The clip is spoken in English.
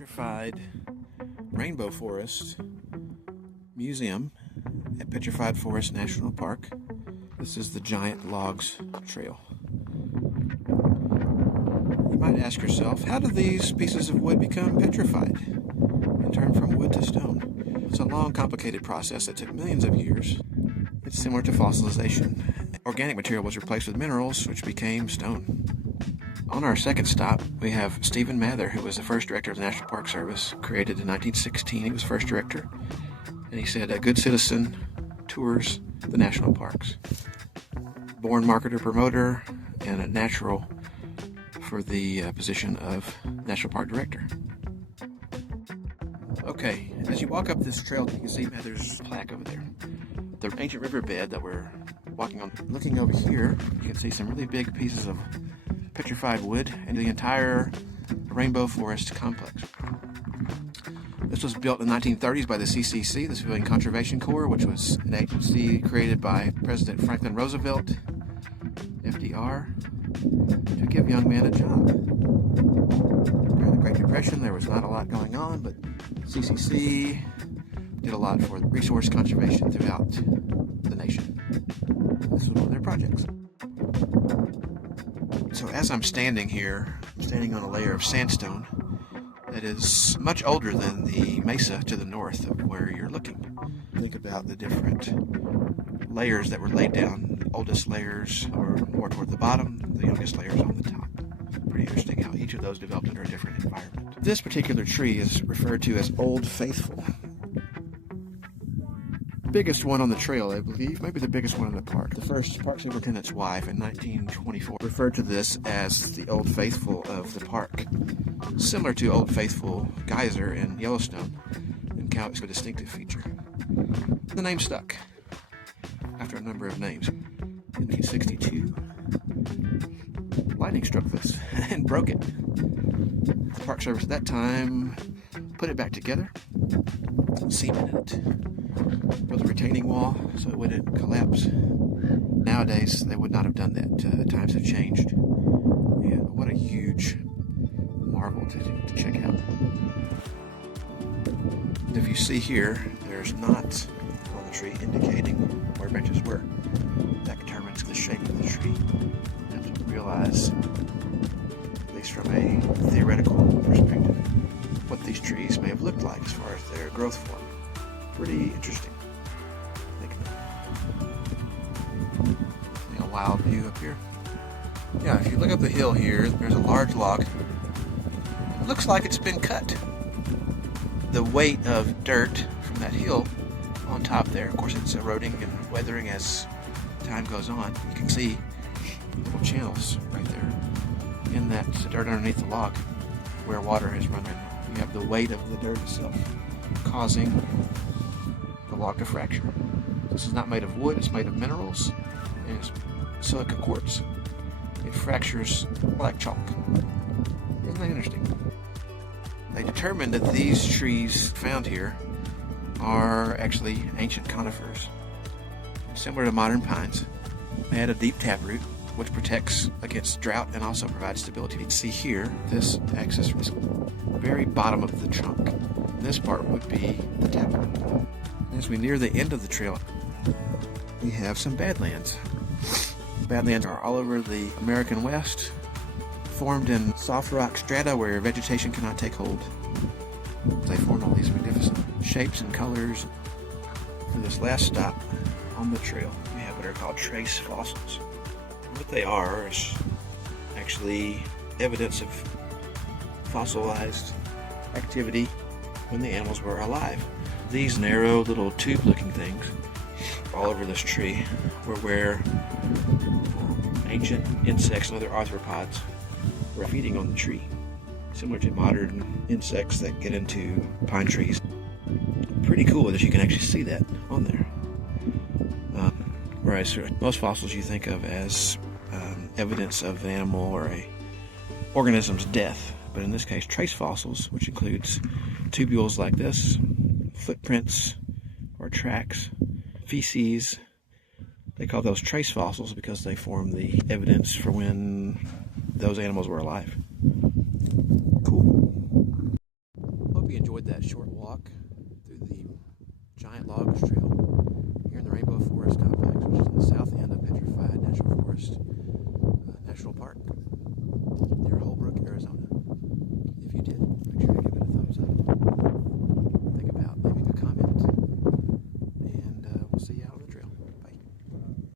Petrified Rainbow Forest Museum at Petrified Forest National Park. This is the Giant Logs Trail. You might ask yourself, how do these pieces of wood become petrified and turn from wood to stone? It's a long, complicated process that took millions of years. It's similar to fossilization. Organic material was replaced with minerals, which became stone. On our second stop, we have Stephen Mather, who was the first director of the National Park Service, created in 1916. He was first director, and he said, "A good citizen tours the national parks." Born marketer, promoter, and a natural for the position of National Park Director. Okay, as you walk up this trail, you can see Mather's plaque over there. The ancient riverbed that we're walking on. Looking over here, you can see some really big pieces of petrified wood and the entire Rainbow Forest complex. This was built in the 1930s by the CCC, the Civilian Conservation Corps, which was an agency created by President Franklin Roosevelt, FDR, to give young men a job. During the Great Depression, there was not a lot going on, but CCC did a lot for resource conservation throughout the nation. This was one of their projects. So as I'm standing here, I'm standing on a layer of sandstone that is much older than the mesa to the north of where you're looking. Think about the different layers that were laid down. The oldest layers are more toward the bottom, the youngest layers on the top. Pretty interesting how each of those developed under a different environment. This particular tree is referred to as Old Faithful. Biggest one on the trail, I believe, maybe the biggest one in the park. The first park superintendent's wife in 1924 referred to this as the Old Faithful of the park, similar to Old Faithful Geyser in Yellowstone, and how it's a distinctive feature. The name stuck after a number of names. In 1962, lightning struck this and broke it. The Park Service at that time put it back together, cemented it, built a retaining wall so it wouldn't collapse. Nowadays, they would not have done that. Times have changed. Yeah, what a huge marvel to check out. If you see here, there's knots on the tree indicating where branches were. That determines the shape of the tree. You have to realize, at least from a theoretical perspective, what these trees may have looked like as far as their growth form. Pretty interesting. Think about it. A wild view up here. Yeah, if you look up the hill here, there's a large log. It looks like it's been cut. The weight of dirt from that hill on top there, of course it's eroding and weathering as time goes on. You can see little channels right there in that dirt underneath the log where water has run in. You have the weight of the dirt itself causing the log to fracture. This is not made of wood, it's made of minerals, and it's silica quartz. It fractures like chalk. Isn't that interesting? They determined that these trees found here are actually ancient conifers, similar to modern pines. They had a deep taproot, which protects against drought and also provides stability. You can see here, this axis is very bottom of the trunk. This part would be the taproot. As we near the end of the trail, we have some badlands. Badlands are all over the American West, formed in soft rock strata where vegetation cannot take hold. They form all these magnificent shapes and colors. For this last stop on the trail, we have what are called trace fossils. What they are is actually evidence of fossilized activity when the animals were alive. These narrow little tube-looking things all over this tree were where ancient insects and other arthropods were feeding on the tree, similar to modern insects that get into pine trees. Pretty cool that you can actually see that on there. Whereas most fossils you think of as evidence of an animal or a organism's death, but in this case trace fossils, which includes tubules like this, footprints or tracks, feces. They call those trace fossils because they form the evidence for when those animals were alive. Cool. you enjoyed that short walk through the giant logs trail here in the Rainbow Forest Complex, which is in the south end of Petrified National Forest National Park.